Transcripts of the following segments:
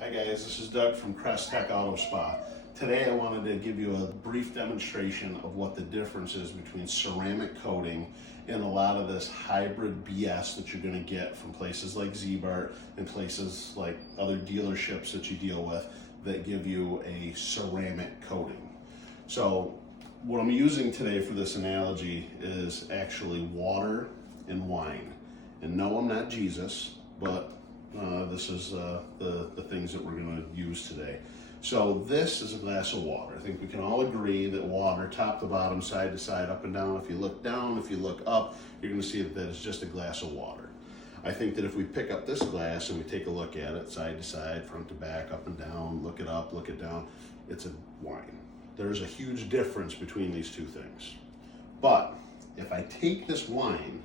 Hi guys, this is Doug from Crest Tech Auto Spa. Today I wanted to give you a brief demonstration of what the difference is between ceramic coating and a lot of this hybrid BS that you're going to get from places like Z-Bart and places like other dealerships that you deal with that give you a ceramic coating. So what I'm using today for this analogy is actually water and wine. And no, I'm not Jesus, but this is the things that we're going to use today. So this is a glass of water. I think we can all agree that water, top to bottom, side to side, up and down, if you look down, if you look up, you're going to see that it's just a glass of water. I think that if we pick up this glass and we take a look at it, side to side, front to back, up and down, look it up, look it down, it's a wine. There's a huge difference between these two things. But if I take this wine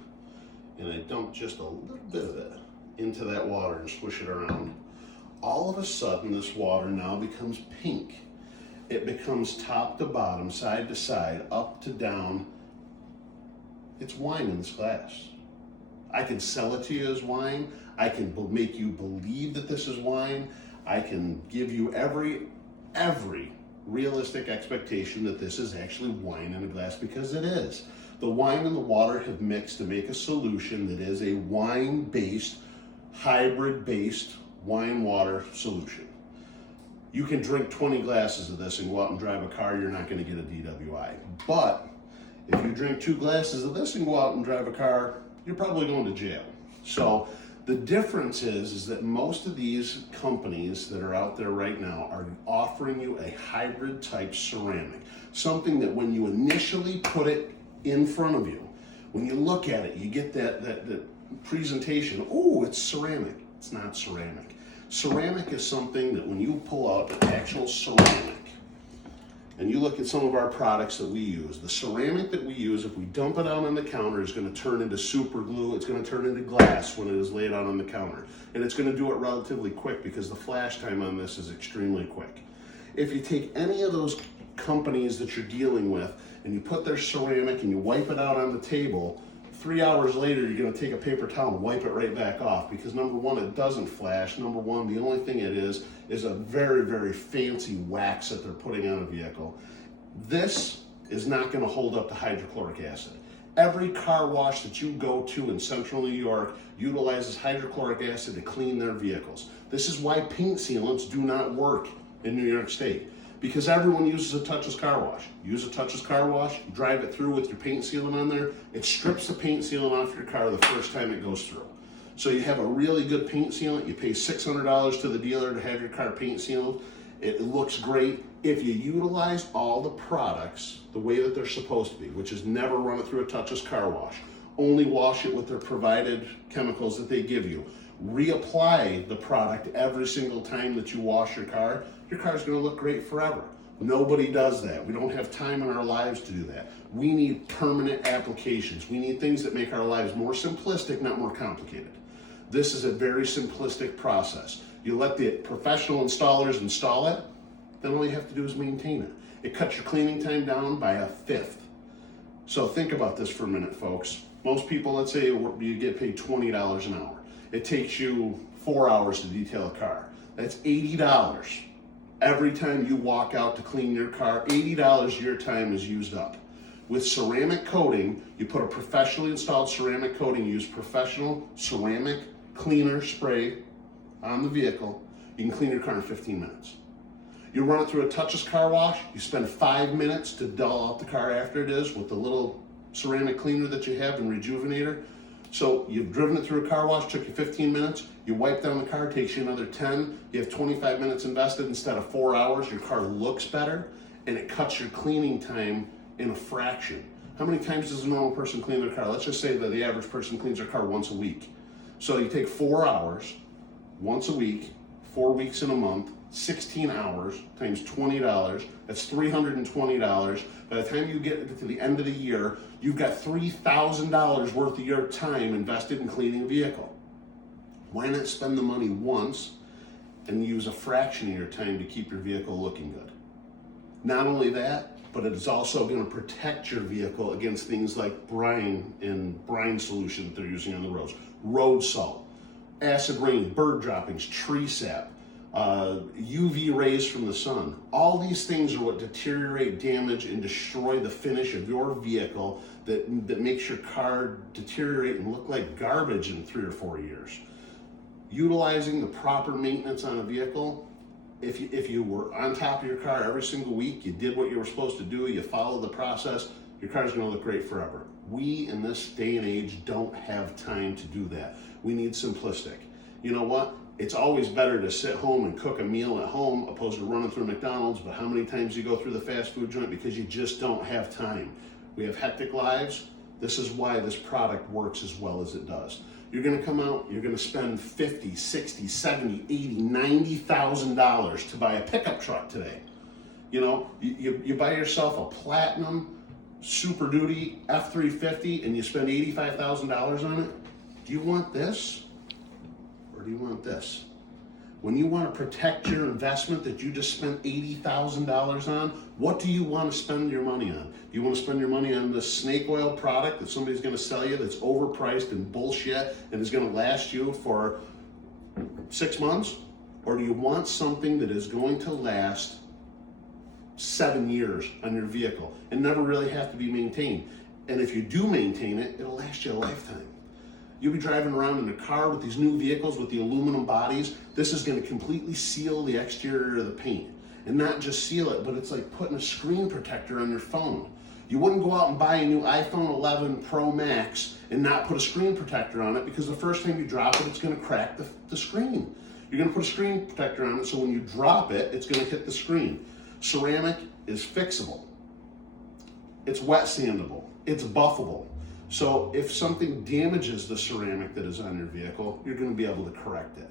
and I dump just a little bit of it into that water and swish it around, all of a sudden this water now becomes pink. It becomes top to bottom, side to side, up to down. It's wine in this glass. I can sell it to you as wine. I can make you believe that this is wine. I can give you every realistic expectation that this is actually wine in a glass, because it is. The wine and the water have mixed to make a solution that is a wine-based, hybrid-based wine-water solution. You can drink 20 glasses of this and go out and drive a car, you're not going to get a DWI. But if you drink 2 glasses of this and go out and drive a car, you're probably going to jail. So the difference is that most of these companies that are out there right now are offering you a hybrid type ceramic. Something that when you initially put it in front of you, when you look at it, you get that presentation, oh, it's ceramic. It's not ceramic. Ceramic is something that when you pull out an actual ceramic, and you look at some of our products that we use, the ceramic that we use, if we dump it out on the counter, is going to turn into super glue. It's going to turn into glass when it is laid out on the counter. And it's going to do it relatively quick because the flash time on this is extremely quick. If you take any of those companies that you're dealing with and you put their ceramic and you wipe it out on the table, 3 hours later, you're going to take a paper towel and wipe it right back off, because number one, it doesn't flash. Number one, the only thing it is a very, very fancy wax that they're putting on a vehicle. This is not going to hold up to hydrochloric acid. Every car wash that you go to in central New York utilizes hydrochloric acid to clean their vehicles. This is why paint sealants do not work in New York State, because everyone uses a touchless car wash. Use a touchless car wash, drive it through with your paint sealant on there, it strips the paint sealant off your car the first time it goes through. So you have a really good paint sealant, you pay $600 to the dealer to have your car paint sealed, it looks great. If you utilize all the products the way that they're supposed to be, which is never run it through a touchless car wash, only wash it with their provided chemicals that they give you, reapply the product every single time that you wash your car is going to look great forever. Nobody does that. We don't have time in our lives to do that. We need permanent applications. We need things that make our lives more simplistic, not more complicated. This is a very simplistic process. You let the professional installers install it, then all you have to do is maintain it. It cuts your cleaning time down by 1/5. So think about this for a minute, folks. Most people, let's say you get paid $20 an hour. It takes you 4 hours to detail a car. That's $80. Every time you walk out to clean your car, $80 of your time is used up. With ceramic coating, you put a professionally installed ceramic coating, you use professional ceramic cleaner spray on the vehicle, you can clean your car in 15 minutes. You run it through a touchless car wash, you spend 5 minutes to dull out the car after it is with the little ceramic cleaner that you have and rejuvenator. So you've driven it through a car wash, took you 15 minutes, you wipe down the car, takes you another 10, you have 25 minutes invested instead of 4 hours, your car looks better, and it cuts your cleaning time in a fraction. How many times does a normal person clean their car? Let's just say that the average person cleans their car once a week. So you take 4 hours, once a week, 4 weeks in a month, 16 hours times $20, that's $320. By the time you get to the end of the year, you've got $3,000 worth of your time invested in cleaning a vehicle. Why not spend the money once and use a fraction of your time to keep your vehicle looking good? Not only that, but it is also going to protect your vehicle against things like brine and brine solution that they're using on the roads, road salt, acid rain, bird droppings, tree sap, UV rays from the sun. All these things are what deteriorate, damage, and destroy the finish of your vehicle that makes your car deteriorate and look like garbage in 3 or 4 years. Utilizing the proper maintenance on a vehicle, if you were on top of your car every single week, you did what you were supposed to do, you followed the process, your car's gonna look great forever. We, in this day and age, don't have time to do that. We need simplistic. You know what? It's always better to sit home and cook a meal at home opposed to running through McDonald's, but how many times do you go through the fast food joint? Because you just don't have time. We have hectic lives. This is why this product works as well as it does. You're gonna come out, you're gonna spend $50, $60, $70, $80, $90,000 to buy a pickup truck today. You know, you buy yourself a Platinum Super Duty F350 and you spend $85,000 on it. Do you want this or do you want this? When you want to protect your investment that you just spent $80,000 on, what do you want to spend your money on? Do you want to spend your money on this snake oil product that somebody's going to sell you that's overpriced and bullshit and is going to last you for 6 months? Or do you want something that is going to last 7 years on your vehicle and never really have to be maintained? And if you do maintain it, it'll last you a lifetime. You'll be driving around in a car with these new vehicles with the aluminum bodies. This is going to completely seal the exterior of the paint. And not just seal it, but it's like putting a screen protector on your phone. You wouldn't go out and buy a new iPhone 11 Pro Max and not put a screen protector on it, because the first time you drop it, it's going to crack the screen. You're going to put a screen protector on it so when you drop it, it's going to hit the screen. Ceramic is fixable. It's wet sandable. It's buffable. So if something damages the ceramic that is on your vehicle, you're going to be able to correct it.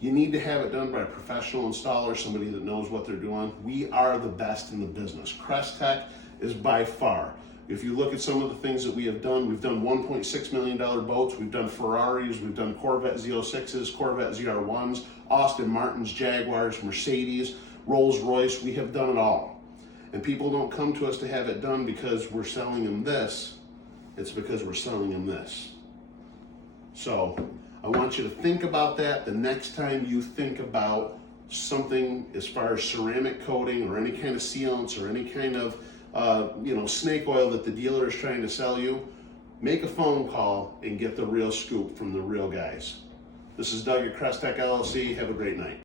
You need to have it done by a professional installer, somebody that knows what they're doing. We are the best in the business. Crest-Tec is by far. If you look at some of the things that we have done, we've done $1.6 million boats, we've done Ferraris, we've done Corvette Z06s, Corvette ZR1s, Aston Martins, Jaguars, Mercedes, Rolls-Royce. We have done it all. And people don't come to us to have it done because we're selling them this. It's because we're selling them this. So I want you to think about that the next time you think about something as far as ceramic coating or any kind of sealants or any kind of snake oil that the dealer is trying to sell you. Make a phone call and get the real scoop from the real guys. This is Doug at Crest-Tec LLC. Have a great night.